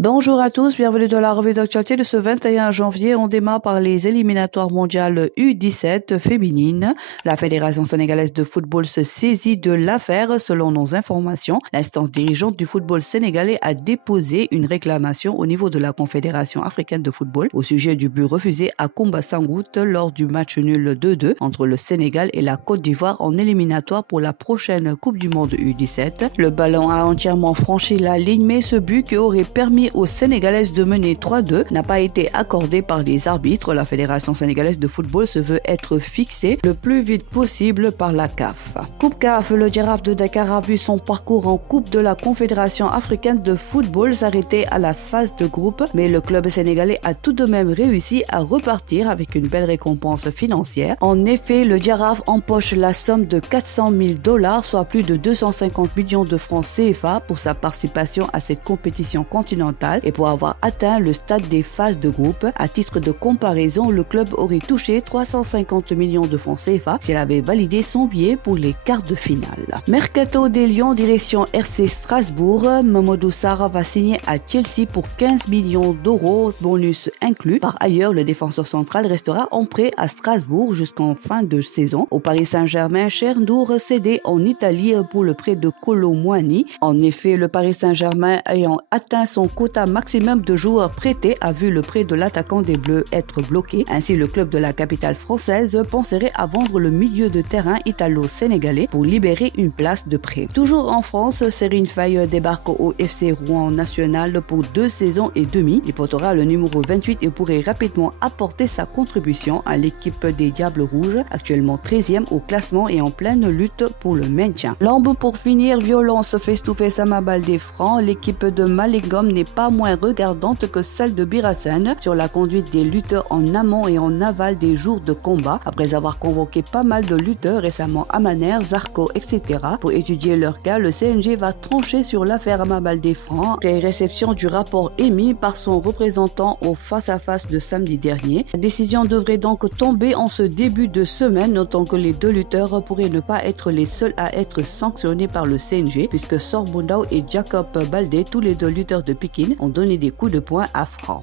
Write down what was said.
Bonjour à tous, bienvenue dans la revue d'actualité de ce 21 janvier. On démarre par les éliminatoires mondiales U17 féminines. La Fédération sénégalaise de football se saisit de l'affaire. Selon nos informations, l'instance dirigeante du football sénégalais a déposé une réclamation au niveau de la Confédération africaine de football au sujet du but refusé à Koumba Sangout lors du match nul 2-2 entre le Sénégal et la Côte d'Ivoire en éliminatoire pour la prochaine Coupe du Monde U17. Le ballon a entièrement franchi la ligne, mais ce but qui aurait permis aux Sénégalaises de mener 3-2 n'a pas été accordé par les arbitres. La Fédération sénégalaise de football se veut être fixée le plus vite possible par la CAF. Coupe CAF, le Giraffe de Dakar a vu son parcours en Coupe de la Confédération africaine de football s'arrêter à la phase de groupe, mais le club sénégalais a tout de même réussi à repartir avec une belle récompense financière. En effet, le Giraffe empoche la somme de $400 000, soit plus de 250 millions de francs CFA pour sa participation à cette compétition continentale et pour avoir atteint le stade des phases de groupe. À titre de comparaison, le club aurait touché 350 millions de francs CFA s'il avait validé son billet pour les quarts de finale. Mercato des Lions direction RC Strasbourg. Mamadou Sarr va signer à Chelsea pour 15 millions d'euros, bonus inclus. Par ailleurs, le défenseur central restera en prêt à Strasbourg jusqu'en fin de saison. Au Paris Saint-Germain, Chernour cédé en Italie pour le prêt de Kolo Muani. En effet, le Paris Saint-Germain ayant atteint son quota maximum de joueurs prêtés a vu le prêt de l'attaquant des Bleus être bloqué. Ainsi, le club de la capitale française penserait à vendre le milieu de terrain italo-sénégalais pour libérer une place de prêt. Toujours en France, Serine Faye débarque au FC Rouen National pour 2 saisons et demie. Il portera le numéro 28 et pourrait rapidement apporter sa contribution à l'équipe des Diables Rouges, actuellement 13e au classement et en pleine lutte pour le maintien. Lambeau pour finir, violence face-to-face à Mabaldé-Franc. L'équipe de Malengom n'est pas moins regardante que celle de Birassane sur la conduite des lutteurs en amont et en aval des jours de combat. Après avoir convoqué pas mal de lutteurs récemment à Maner, Zarco, etc. pour étudier leur cas, le CNG va trancher sur l'affaire Mabaldé-Franc après réception du rapport émis par son représentant au face-à-face de samedi dernier. La décision devrait donc tomber en ce début de semaine, notant que les 2 lutteurs pourraient ne pas être les seuls à être sanctionnés par le CNG puisque Sorbondao et Jacob Baldé, tous les 2 lutteurs de Pékin, ont donné des coups de poing à Franc.